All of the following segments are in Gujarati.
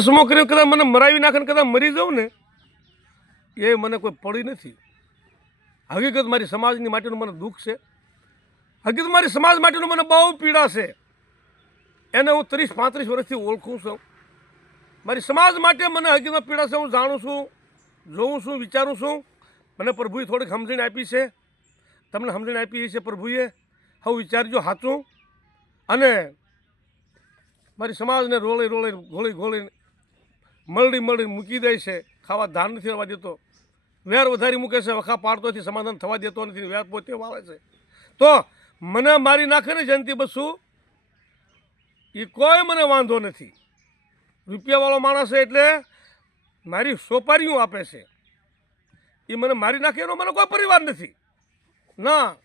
સમો કરીને કદાચ મને મરાવી નાખે કદાચ મરી જાઉં ને, એ મને કોઈ પડી નથી. હકીકત મારી સમાજની માટેનું મને દુઃખ છે. હકીકત મારી સમાજ માટેનું મને બહુ પીડા છે. એને હું ત્રીસ, પાંત્રીસ વર્ષથી ઓળખું છું. મારી સમાજ માટે મને હકીકત પીડા છે, હું જાણું છું, જોઉં છું, વિચારું છું. મને પ્રભુએ થોડીક સમજણ આપી છે. તમને સમજણ આપી છે પ્રભુએ. હવે વિચારજો સાચું અને મારી સમાજને રોળી રોળી ઘોળી ઘોળી મરડી મરડી મૂકી દે છે. ખાવા ધાન નથી રહેવા દેતો. વેર વધારી મૂકે છે. વખા પાડતો નથી સમાધાન થવા દેતો નથી. વેર પોતે વાવે છે. તો મને મારી નાખે ને જયંતિ બસુ એ કોઈ મને વાંધો નથી. રૂપિયાવાળો માણસ છે એટલે મારી સોપારીઓ આપે છે. એ મને મારી નાખે એનો મને કોઈ પરિવાર નથી. ના.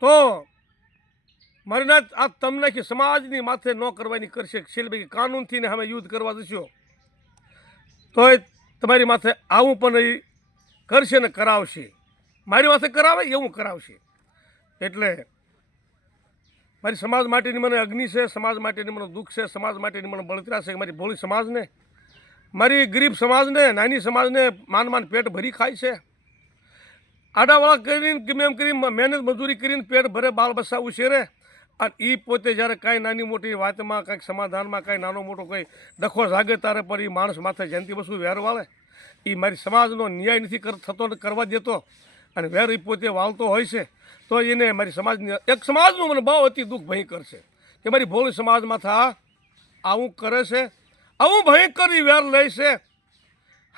તો મારી ના આ તમને કે સમાજની માથે ન કરવાની કરશે. શીલભાઈ કાનૂનથી ને અમે યુદ્ધ કરવા જશો. તોય તમારી માથે આવું પણ એ કરશે ને કરાવશે. મારી માથે કરાવે એવું કરાવશે. એટલે મારી સમાજ માટેની મને અગ્નિ છે, સમાજ માટેની મને દુઃખ છે, સમાજ માટેની મને બળતરા છે. મારી ભોળી સમાજને, મારી ગરીબ સમાજને, નાની સમાજને માન માન પેટ ભરી ખાય છે. આડાવાળા કરીને ગમે એમ કરી મહેનત મજૂરી કરીને પેટ ભરે બાલ બસા ઉછેરે અને એ પોતે જ્યારે કાંઈ નાની મોટી વાતમાં, કાંઈક સમાધાનમાં, કાંઈ નાનો મોટો કંઈ ડખો જાગે તારે પણ એ માણસ માથે જયંતિ બસુ વેર વાળે. એ મારી સમાજનો ન્યાય નથી થતો ને કરવા દેતો અને વેર એ પોતે વાળતો હોય છે, તો એને મારી સમાજની, એક સમાજનું મને બહુ અતિ દુઃખ ભયંકર છે કે મારી ભોળી સમાજ માથા આવું કરે છે, આવું ભયંકર એ વેર લે છે.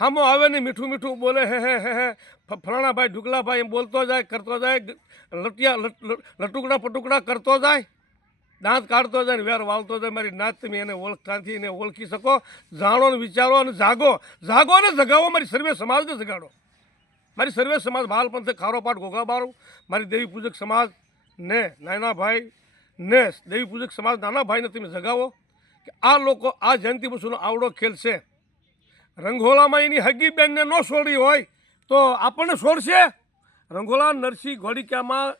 હામો આવે ને મીઠું મીઠું બોલે, હે હે હે હે. ફલાણાભાઈ ઢુકલાભાઈ એમ બોલતો જાય, કરતો જાય લટિયા, લટ- લટ- લટુકડા પટુકડા કરતો જાય, દાંત કાઢતો જાય ને વેર વાળતો જાય, મારી નાત તમે એને ઓળખતાથી એને ઓળખી શકો. જાણો ને વિચારો અને જાગો. જાગો ને જગાવો, મારી સર્વે સમાજને જગાડો. મારી સર્વે સમાજ, બાલ પંથે ખારો પાટ ઘોઘા મારી દેવી પૂજક સમાજ ને નાના ભાઈ ને દેવી પૂજક સમાજ નાના ભાઈને તમે જગાવો કે આ લોકો આ જયંતિ પશુનો આવડો ખેલ છે? રંગોળામાં એની હગી બેનને ન છોડી હોય તો આપણને છોડશે? રંગોળા નરસિંહ ઘોડિકામાં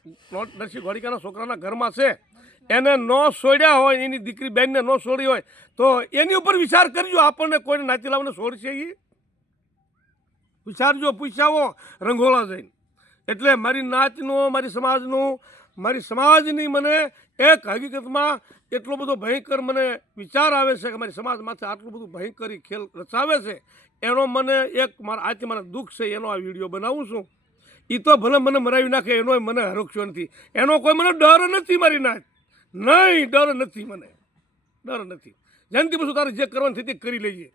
નરસિંહ ઘોડિકાના છોકરાના ઘરમાં છે. એને ન છોડ્યા હોય, એની દીકરી બેનને ન છોડી હોય, તો એની ઉપર વિચાર કરજો, આપણને કોઈને નાતીલાવને છોડશે એ વિચારજો, પૂછાવો, રંગોળા જઈને. એટલે મારી નાચનું મારી સમાજનું મારી સમાજની મને એક હકીકતમાં એટલો બધો ભયંકર મને વિચાર આવે છે કે મારી સમાજ માથે આટલું બધું ભયંકર ખેલ રચાવે છે, એનો મને એક મારા આજે મને દુઃખ છે, એનો આ વીડિયો બનાવું છું. એ તો ભલે મને મરાવી નાખે એનો મને હરખ્યો નથી. એનો કોઈ મને ડર નથી મારી નાચ નહીં, ડર નથી મને. ડર નથી. જેનથી પછી તારે જે કરવાની છે તે કરી લઈએ